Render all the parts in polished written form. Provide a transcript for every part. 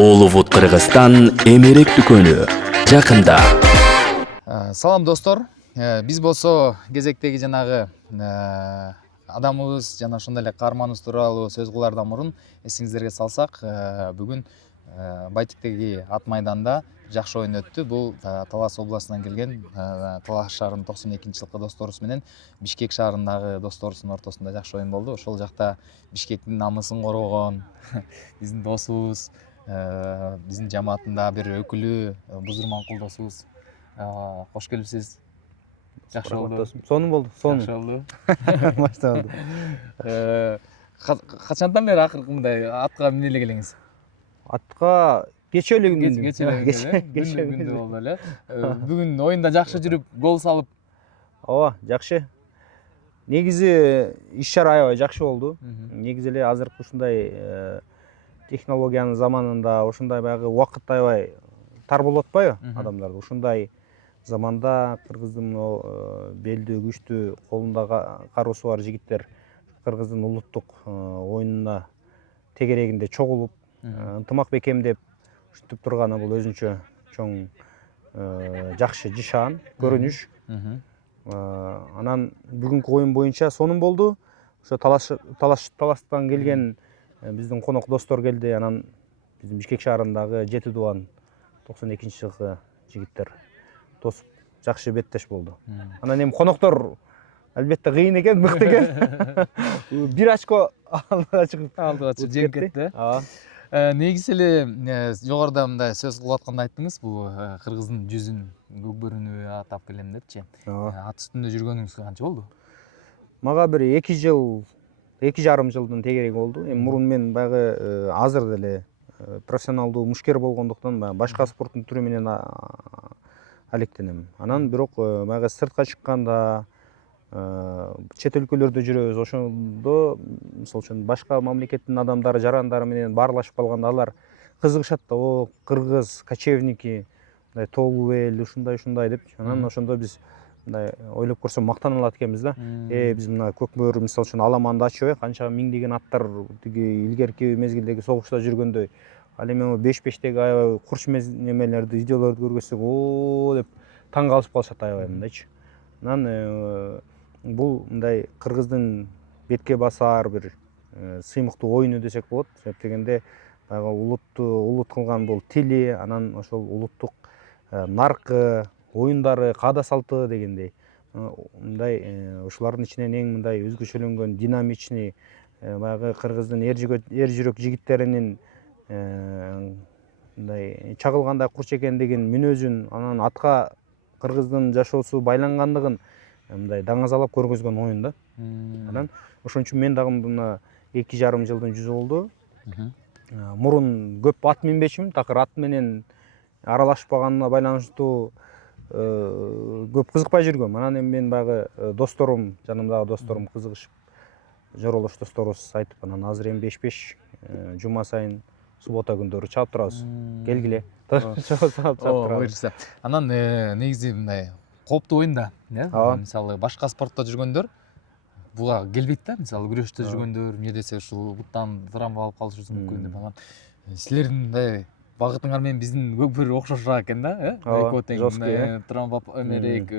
Улувут Кыргызстан эмерек дүкөнү жакында. Салам достор. Биз болсо кезектеги жанагы адамыбыз жана ошондой эле каарманыбыз тууралуу сөз кылаардан мурун эсиңиздерге салсак, бүгүн Байтиктеги ат майданда жакшы оюн өттү. Бул Талас областынан келген Талас шаарынын 92-жылкы досторубуз менен Бишкек шаарындагы досторубуздун ортосунда жакшы оюн болду. Ошол жакта Бишкектин намысын коргогон биздин досубуз, биздин жамааттын бир өкүлү Бузурманкул досубуз кош келипсиз. Жакшы болду. Сонун болду. Жакшы болду. Машта болду. Качандан бери акыркы мындай атка мине эле келеңиз? Атка кече эле Күндү болду эле. Бүгүн оюнда жакшы жүрүп, гол салып. Ооба, жакшы. Негизи иш-чара аябай жакшы болду. Негизи эле азыркы ушундай технологиянын заманында ушундай баягы убакыт аябай тар болуп атпайбы адамдарда? Ушундай заманда Кыргыздын белдүү, күчтүү, колунда кароосу бар жигиттер Кыргыздын улуттук оюнуна тегерегинде чогулуп, ынтымак бекемдеп ушинтип турганы бул өзүнчө чоң жакшы жишан көрүнүш. Анан бүгүнкү оюн боюнча сонун болду. Ошо Таластан келген биздин конок достор келди. Анан биздин Бишкек шаарындагы 7 дубан 92-жылкы жигиттер тосуп жакшы беттеш болду. Анан эми коноктор албетте кыйын экен, мыкты экен. 1 очко алдыга чыгып жеңип кетти. Негизи эле жогоруда мындай сөз кылып атканда айттыңыз, бул Кыргыздын жүзүн, көкбөрүнү атап келем депчи. Ат үстүндө жүргөнүңүз канча болду? Мага бир 2 жыл, 2,5 жылдын тегереги болду. Эми мурун мен баягы азыр деле профессионалдуу мушкер болгондуктан башка спорттун түрү менен алектенем. Анан бирок баягы сыртка чыкканда, чет өлкөлөрдө жүрөбүз. Ошондо мисалы үчүн башка мамлекеттин адамдары, жарандары менен баарлашып калганда алар кызыгышат да, о, кыргыз кочевники, мындай тоолуу эл, ушундай деп. Анан ошондо биз мындай ойлоп көрсөм мактаналат экенбиз да. Биз мына көкбөрү мисалы үчүн Аламанды ачып, канча миңдеген аттар тиги илгерки мезгилдеги согушта жүргөндөй. Ал эми 5-5теги аябай курч немелерди, видеолорду көргөзсөк, о деп таң калышып калышат аябай мындайчы. Анан бул мындай Кыргыздын бетке басар бир сыймыктуу оюну десек болот. Себеп дегенде баягы улут кылган бул тили, анан ошол улуттук наркы, оюндары, каада салты дегендей. Мындай ушулардын ичинен эң мындай өзгөчөлөнгөн, динамичный баягы Кыргыздын эр жүрөк жигиттеринин мындай чагылгандай курч экендигин, мүнөзүн, анан атка Кыргыздын жашоосу байлангандыгын мындай даңазалап көргөзгөн оюн да. Анан ошон үчүн мен дагы мына 2,5 жылдын жүзү болду. Мурун көп ат минбечимин, такыр ат менен аралашпаганына байланыштуу көп кызыкпай жүргөм. Анан эми мен баягы досторум, жанымдагы досторум кызыгышып, жоролош досторубуз айтып, анан азыр эми 5-5 жума сайын суббота күндөрү чаап турабыз. Келгиле. Чаап турабыз. Анан негизи мындай кооптуу оюн да, мисалы башка спортто жүргөндөр буга келбейт да, мисалы күрөштө жүргөндөр эмне десе ушул буттан травма алып калышыбыз мүмкүн деп. Анан силердин мындай багытыңар менен биздин көкбөрү окшошураак экен да, экөө тең травма эмерээк,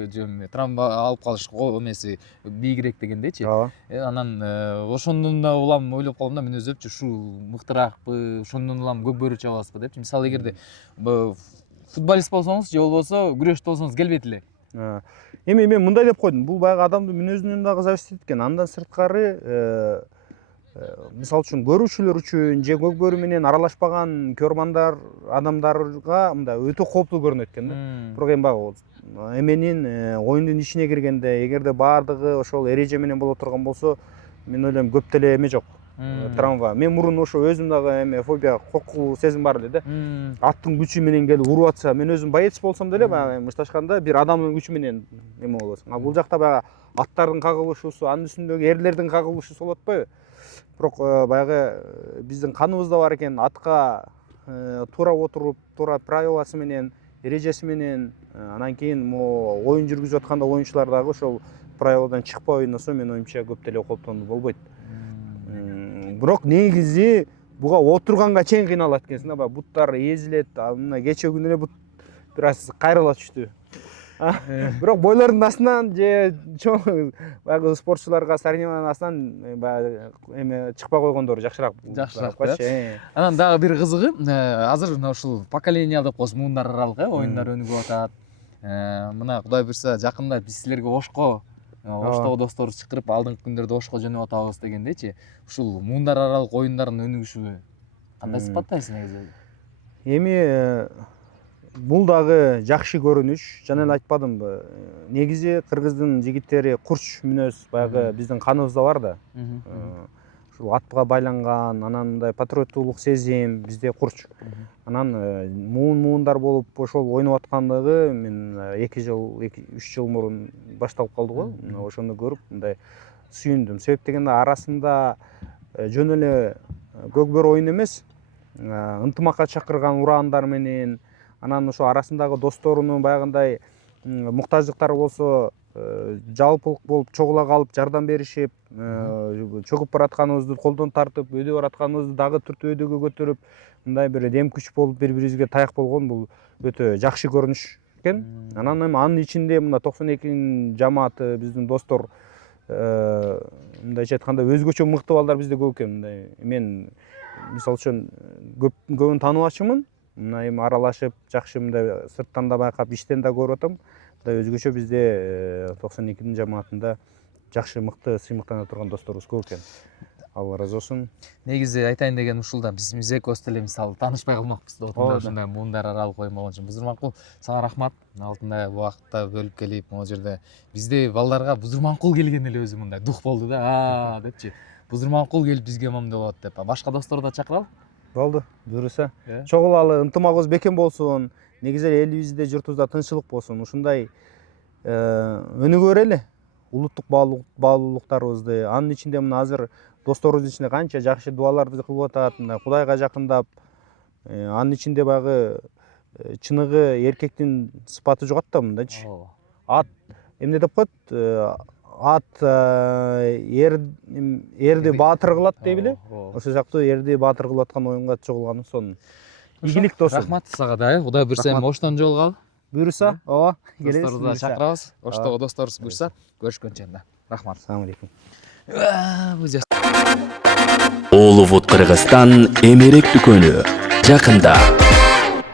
травма алып калыш эмеси бийигирээк дегендейчи. Анан ошондон да улам ойлоп калдым да, мен өзүмчү ушул мыктыраакпы, ошондон улам көкбөрү чабасызбы депчи. Мисалы эгерде футболист болсоңуз же болбосо күрөштө болсоңуз келбейт эле. Эми мен мындай деп койдум, бул баягы адамдын мүнөзүнөн дагы зависит экен. Андан сырткары мисалы үчүн көрүүчүлөр үчүн же көкбөрү менен аралашпаган көрмандар адамдарга мындай өтө кооптуу көрүнөт экен да. Бирок эми баягы эменин оюндун ичине киргенде, эгерде баардыгы ошол эреже менен боло турган болсо, мен ойлойм көп деле эме жок. Травма. Мен мурун ошо өзүм дагы эме фобия, коркуу сезим бар эле да. Аттын күчү менен келип уруп атса, мен өзүм боец болсом деле баягы мышташканда бир адамдын күчү менен эме болосуң. Бул жакта баягы аттардын кагылышуусу, анын үстүндөгү эрлердин кагылышуусу болуп атпайбы? Бирок баягы биздин каныбызда бар экен, атка туура отуруп, туура правиласы менен, эрежеси менен, анан кийин могу оюн жүргүзүп атканда оюнчулар дагы ошол правиладан чыкпай ойносо, мен оюмча көп деле кооптонуу болбойт. Бирок негизи буга отурганга чейин кыйналат экенсиң да, баягы буттар эзилет, мына кече күнү эле бут бир аз кайрыла түштү. Бирок бойлордун астынан же чоң баягы спортчуларга соревнованиянын астынан баягы эме чыкпай койгондору жакшыраак. Анан дагы бир кызыгы, азыр мына ушул поколение деп коебуз, муундар аралык оюндар өнүгүп атат. Мына Кудай буйрса жакында биз силерге Ошко досторубуз чакырып, алдыңкы күндөрдө Ошко жөнөп атабыз дегендечи, ушул муундар аралык оюндардын өнүгүшү кандай сыпаттайсың негизи? Эми бул дагы жакшы көрүнүш. Жана эле айтпадымбы, негизи кыргыздын жигиттери курч мүнөз, баягы биздин каныбызда бар да. Ушул атка байланган, анан мындай патриоттуулук сезим бизде курч. Анан муундар болуп ошол ойноп аткандыгы мен 2 жыл, 3 жыл мурун башталып калды го. Ошону көрүп мындай сүйүндүм. Себеп дегенде арасында жөн эле көгбөр оюн эмес, ынтымакка чакырган ураандар менен, анан ошо арасындагы досторунун баягындай муктаждыктары болсо жалпылык болуп чогула калып жардам беришип, чөгүп баратканыбызды колдон тартып, өйдө баратканыбызды дагы түртүп өйдөгө көтөрүп, мындай бир дем күч болуп бири-бирибизге таяк болгон бул өтө жакшы көрүнүш экен. Анан эми анын ичинде мына 92-нин жамааты, биздин достор мындайча айтканда өзгөчө мыкты балдар бизде көп экен. Мындай мен мисалы үчүн көбүн тааныбачымын. Мына эми аралашып, жакшы мындай сырттан да байкап, иштен да көрүп атам. Мындай өзгөчө бизде 92-нин жамаатында жакшы мыкты сыймыктана турган досторубуз көп экен. Алла ыраазы болсун. Негизи айтайын деген ушулда биз экөөбүз деле мисалы таанышпай калмакпыз да, ушундай муундар аралык оюн болгон үчүн. Бузурманкул, сага рахмат. Алтындай убакытта бөлүп келип, могу жерде бизде балдарга Бузурманкул келген эле өзү мындай дух болду да, депчи. Бузурманкул келип бизге мамиле болот деп. Башка досторду да чакыралы. Болду, буюрса. Чогулалы, ынтымагыбыз бекем болсун. Негизи эле элибизде, журтубузда тынччылык болсун. Ушундай өнүгө берели улуттук баалуулуктарыбызды. Анын ичинде мына азыр досторубуздун ичинде канча жакшы дуаларды кылып атат, Кудайга жакындап. Анын ичинде баягы чыныгы эркектин сыпаты жугат да мындайчы. Ат эмне деп коет? Ат эрди баатыр кылат дейби эле. Ошол сыяктуу эрди баатыр кылып аткан оюнга чогулганыбыз сонун. Ийгилик досум. Рахмат сага да. Кудай буйрса Оштон жолугалы. Буюрса, ооба, келебиз. Досторубузду чакырабыз. Оштогу досторубуз буйрса көрүшкөнчө да. Рахмат. Assalamu alaikum. Улуу Кыргызстан эмерек дүкөнү жакында.